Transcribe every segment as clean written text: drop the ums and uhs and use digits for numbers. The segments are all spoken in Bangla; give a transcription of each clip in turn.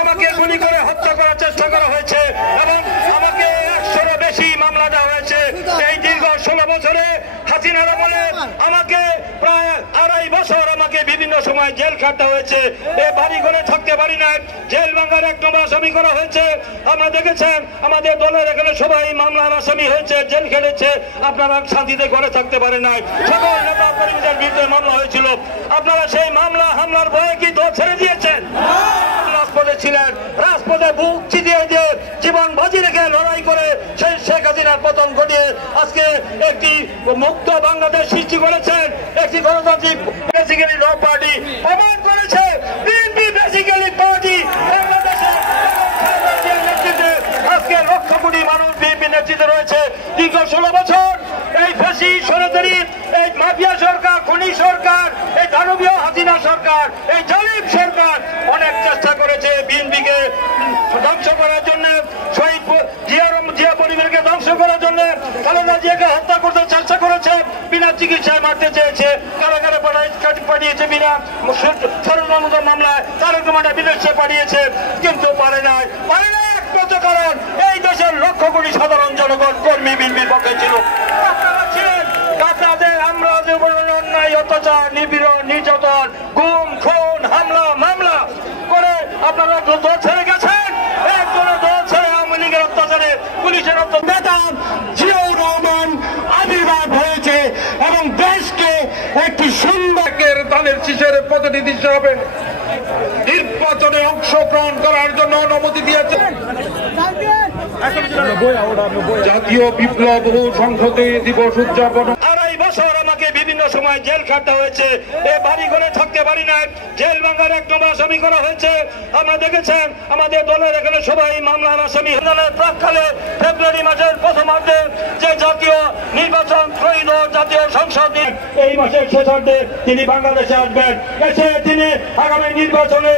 আমাকে গুলি করে হত্যা করার চেষ্টা করা হয়েছে এবং আমাকে 100-এরও বেশি মামলা দেওয়া হয়েছে। এই দীর্ঘ 16 বছরে হাসিনার আমলে আমাকে প্রায় 2.5 বছর আমাকে বিভিন্ন সময় জেল খাটতে হয়েছে। এ বাড়ি ঘরে থাকতে পারি না, জেল ভাঙার 1 নম্বর আসামি করা হয়েছে। আপনারা দেখেছেন আমাদের দলের এখানে সবাই মামলার আসামি হয়েছে, জেল খেটেছে। আপনারা শান্তিতে ঘরে থাকতে পারে নাই, সকল নেতা কর্মীদের বিরুদ্ধে মামলা হয়েছিল। আপনারা সেই মামলা হামলার ভয়ে কি দল ছেড়ে দিয়েছেন? রাজপথে ছিলেন, রাজপথে বুক চিতিয়ে দিয়ে জীবন বাজি রেখে লড়াই করে সেই শেখ হাসিনার পতন ঘটিয়ে আজকে একটি মুক্ত বাংলাদেশ সৃষ্টি করেছেন। একটি গণতান্ত্রিক বেসিক্যালি ল পার্টি প্রমাণ করেছে বিএনপি বেসিক্যালি পার্টি। বাংলাদেশের নেতৃত্বে আজকে লক্ষ কোটি মানুষ বিএনপি নেতৃত্বে রয়েছে। দীর্ঘ 16 বছর এই ফাঁসি সরকারি, এই মাফিয়া সরকার, খনি সরকার, এই দানবীয় হাসিনা সরকার, এই জালিম সরকার অনেক চেষ্টা করেছে বিএনপিকে ধ্বংস করার জন্য, শহীদ জিয়া পরিবারকে ধ্বংস করার জন্য, খালেদা জিয়াকে হত্যা করতে চেষ্টা করেছে, বিনা চিকিৎসায় মারতে চেয়েছে, কারাগারে পাঠিয়েছে, বিনা ষড়যন্ত্র মামলায় তারেক রহমানকে বিদেশে পাঠিয়েছে, কিন্তু পারে নাই। একমাত্র কারণ এই দেশের লক্ষ কোটি সাধারণ জনগণ কর্মী বিএনপির পক্ষে ছিল। আপনারা ছিলেন, আপনাদের আমরা যে অন্যায়, অত্যাচার, নিপীড়ন, নির্যাতন, গুম, খুন, হামলা, মামলা করে আপনারা দল ছেড়ে গেছেন। একজনের দল ছেড়ে আওয়ামী লীগের অত্যাচারে, পুলিশের অত্যাচার জিয়াউর রহমান আবির্ভাব হয়েছে এবং দেশকে একটি সুন্দর তাদের শিশের প্রতিনিধি হিসাবে নির্বাচনে অংশগ্রহণ করার জন্য অনুমতি দিয়েছে। জাতীয় বিপ্লব ও সংসদীয় দিবস উদযাপন 2.5 বছর আমাকে বিভিন্ন সময় জেল খাটতে হয়েছে। এ বাড়ি ঘরে থাকতে পারি না, জেল ভাঙার 1 নম্বর আসামি করা হয়েছে। আপনারা দেখেছেন আমাদের দলের এখানে সবাই মামলার আসামি। প্রাককালে ফেব্রুয়ারি মাসের প্রথমার্ধে যে জাতীয় নির্বাচন ত্রয়োদশ জাতীয় সংসদ এই মাসের শেষার্ধে তিনি বাংলাদেশে আসবেন। এসে তিনি আগামী নির্বাচনে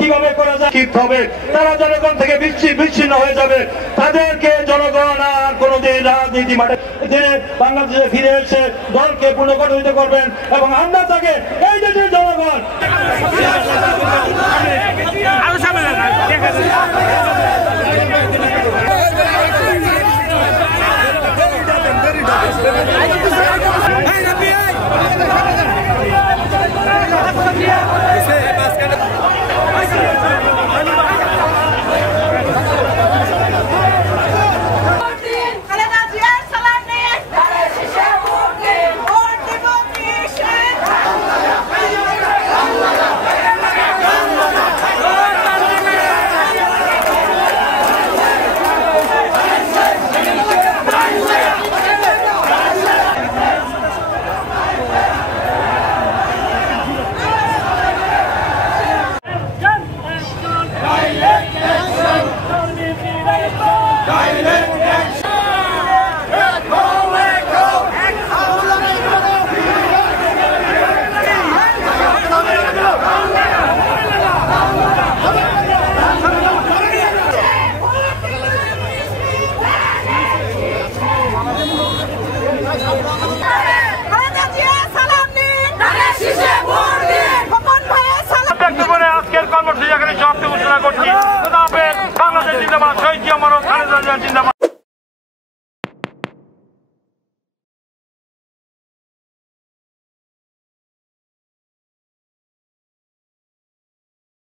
কিভাবে করা যায় হবে, তারা জনগণ থেকে বিচ্ছিন্ন হয়ে যাবে। তাদেরকে জনগণ আর কোনোদিন রাজনীতি মাঠে তিনি বাংলাদেশে ফিরে এসে দলকে পুনর্গঠিত করবেন এবং আমরা তাকে এই দেশের জনগণ কর্মসূচি এখানে সমাপ্তি ঘোষণা করছি। বাংলাদেশ জিন্দাবাদ, শহীদ জিয়া মরণ, খালেদা জিয়া জিন্দাবাদ।